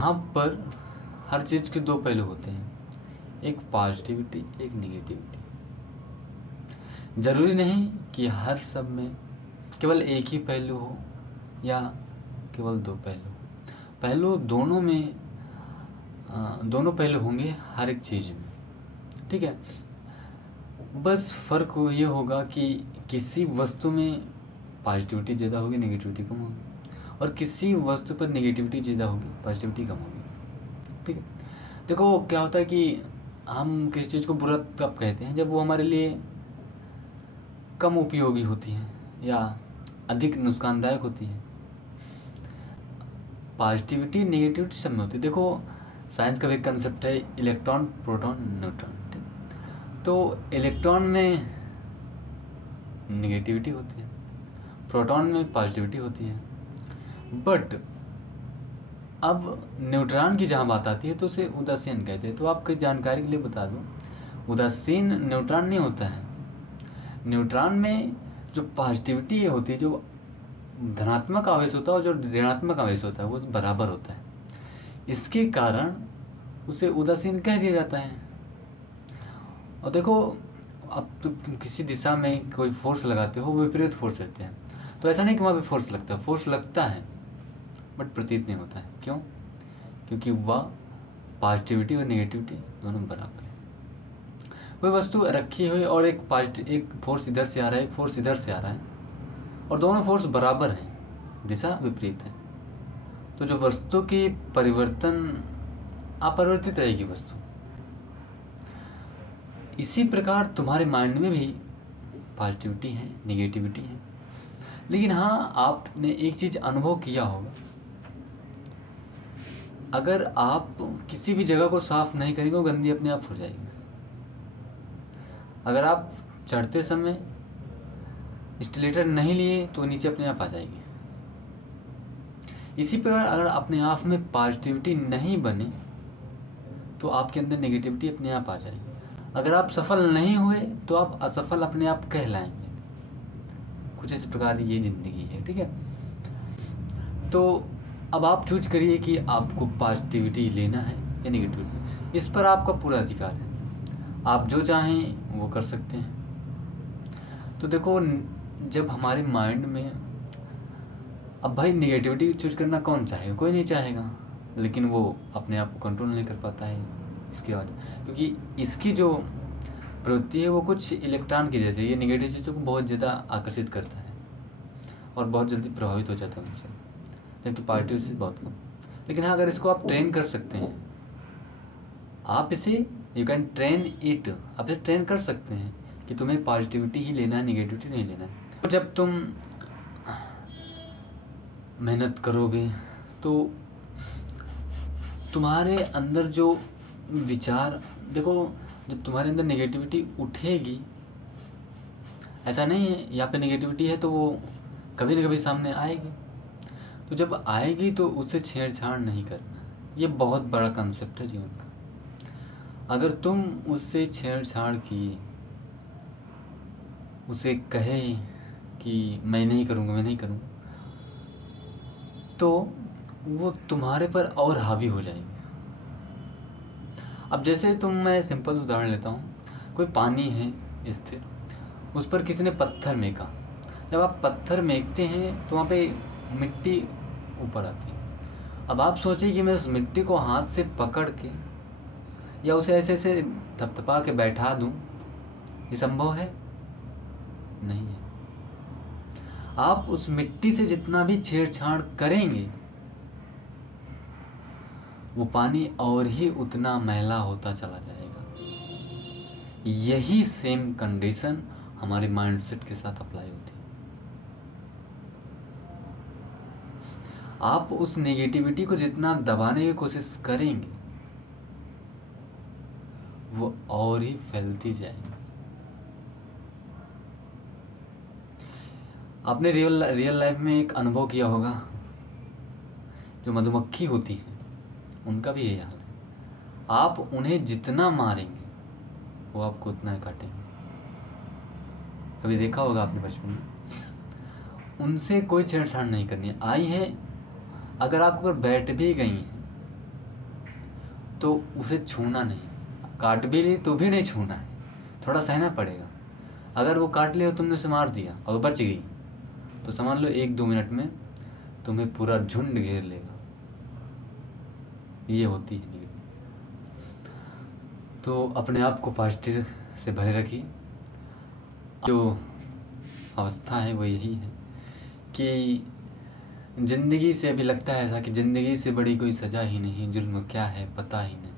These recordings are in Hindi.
यहाँ पर हर चीज़ के दो पहलू होते हैं, एक पॉजिटिविटी, एक निगेटिविटी। ज़रूरी नहीं कि हर सब में केवल एक ही पहलू हो या केवल दो पहलू दोनों में दोनों पहलू होंगे हर एक चीज़ में, ठीक है। बस फ़र्क ये होगा कि किसी वस्तु में पॉजिटिविटी ज़्यादा होगी, नेगेटिविटी कम होगी, और किसी वस्तु पर नेगेटिविटी ज़्यादा होगी, पॉजिटिविटी कम होगी, ठीक है। देखो क्या होता है कि हम किसी चीज़ को बुरा तब कहते हैं जब वो हमारे लिए कम उपयोगी होती है या अधिक नुकसानदायक होती है। पॉजिटिविटी नेगेटिविटी सब में होती है। देखो साइंस का भी एक कंसेप्ट है इलेक्ट्रॉन प्रोटॉन न्यूट्रॉन, ठीक। तो इलेक्ट्रॉन में नेगेटिविटी होती है, प्रोटॉन में पॉजिटिविटी होती है, बट अब न्यूट्रॉन की जहाँ बात आती है तो उसे उदासीन कहते हैं। तो आपकी जानकारी के लिए बता दूँ, उदासीन न्यूट्रॉन नहीं होता है। न्यूट्रॉन में जो पॉजिटिविटी होती है, जो धनात्मक आवेश होता है और जो ऋणात्मक आवेश होता है वो बराबर होता है। इसके कारण उसे उदासीन कह दिया जाता है। और देखो अब तुम किसी दिशा में कोई फोर्स लगाते हो, वो विपरीत फोर्स रहते हैं, तो ऐसा नहीं कि वहाँ पे फोर्स लगता है, फोर्स लगता है बट प्रतीत नहीं होता है। क्यों? क्योंकि वह पॉजिटिविटी और नेगेटिविटी दोनों बराबर है। कोई वस्तु रखी हुई और एक फोर्स इधर से आ रहा है, एक फोर्स इधर से आ रहा है, और दोनों फोर्स बराबर हैं, दिशा विपरीत है, तो जो वस्तु की परिवर्तन अपरिवर्तित रहेगी वस्तु। इसी प्रकार तुम्हारे माइंड में भी पॉजिटिविटी है, नेगेटिविटी है, लेकिन हाँ आपने एक चीज़ अनुभव किया होगा, अगर आप किसी भी जगह को साफ नहीं करेंगे वो गंदी अपने आप हो जाएगी। अगर आप चढ़ते समय एस्केलेटर नहीं लिए तो नीचे अपने आप आ जाएगी। इसी प्रकार अगर अपने आप में पॉजिटिविटी नहीं बने तो आपके अंदर नेगेटिविटी अपने आप आ जाएगी। अगर आप सफल नहीं हुए तो आप असफल अपने आप कहलाएंगे। कुछ इस प्रकार ये ज़िंदगी है, ठीक है। तो अब आप चूज करिए कि आपको पॉजिटिविटी लेना है या नेगेटिविटी। इस पर आपका पूरा अधिकार है, आप जो चाहें वो कर सकते हैं। तो देखो जब हमारे माइंड में, अब भाई नेगेटिविटी चूज करना कौन चाहेगा? कोई नहीं चाहेगा, लेकिन वो अपने आप को कंट्रोल नहीं कर पाता है इसके बाद, क्योंकि इसकी जो प्रवृत्ति है वो कुछ इलेक्ट्रॉन की जैसे, ये नेगेटिव चीज़ों को बहुत ज़्यादा आकर्षित करता है और बहुत जल्दी प्रभावित हो जाता है उनसे, जबकि पॉजिटिव से बहुत कम। लेकिन हाँ, अगर इसको आप ट्रेन कर सकते हैं, आप इसे यू कैन ट्रेन इट, आप इसे ट्रेन कर सकते हैं कि तुम्हें पॉजिटिविटी ही लेना है, नेगेटिविटी नहीं लेना है। तो जब तुम मेहनत करोगे तो तुम्हारे अंदर जो विचार, देखो जब तुम्हारे अंदर नेगेटिविटी उठेगी, ऐसा नहीं है यहाँ पे नेगेटिविटी है तो वो कभी ना कभी सामने आएगी, तो जब आएगी तो उससे छेड़छाड़ नहीं करना। ये बहुत बड़ा कंसेप्ट है जीवन का। अगर तुम उससे छेड़छाड़ किए, उसे कहे कि मैं नहीं करूँगा, मैं नहीं करूँगा, तो वो तुम्हारे पर और हावी हो जाएगी। अब जैसे मैं सिंपल उदाहरण लेता हूँ, कोई पानी है स्थिर, उस पर किसी ने पत्थर फेंका। जब आप पत्थर फेंकते हैं तो वहाँ पे मिट्टी ऊपर आती है। अब आप सोचिए कि मैं उस मिट्टी को हाथ से पकड़ के या उसे ऐसे ऐसे थपथपा के बैठा दूँ, ये संभव है? नहीं है। आप उस मिट्टी से जितना भी छेड़छाड़ करेंगे वो पानी और ही उतना मैला होता चला जाएगा। यही सेम कंडीशन हमारे माइंडसेट के साथ अप्लाई होती है। आप उस नेगेटिविटी को जितना दबाने की कोशिश करेंगे वो और ही फैलती जाएगी। आपने रियल लाइफ में एक अनुभव किया होगा, जो मधुमक्खी होती है उनका भी यही हाल है। आप उन्हें जितना मारेंगे वो आपको उतना ही काटेंगे। कभी देखा होगा आपने बचपन में, उनसे कोई छेड़छाड़ नहीं करनी है। आई है, अगर आपके ऊपर बैठ भी गई हैं तो उसे छूना नहीं, काट भी ली तो भी नहीं छूना है, थोड़ा सहना पड़ेगा। अगर वो काट लिया और तुमने उसे मार दिया और बच गई, तो समझ लो 1-2 मिनट में तुम्हें पूरा झुंड घेर लेगा। ये होती है नेगेटिव। तो अपने आप को पॉजिटिव से भरे रखिए। जो अवस्था है वो यही है कि ज़िंदगी से अभी लगता है ऐसा कि ज़िंदगी से बड़ी कोई सज़ा ही नहीं, जुल्म क्या है पता ही नहीं,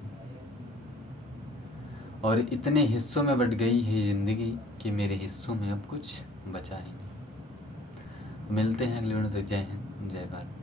और इतने हिस्सों में बट गई है ज़िंदगी कि मेरे हिस्सों में अब कुछ बचा ही नहीं। मिलते हैं अगले वीडियो से। जय हिंद, जय भारत।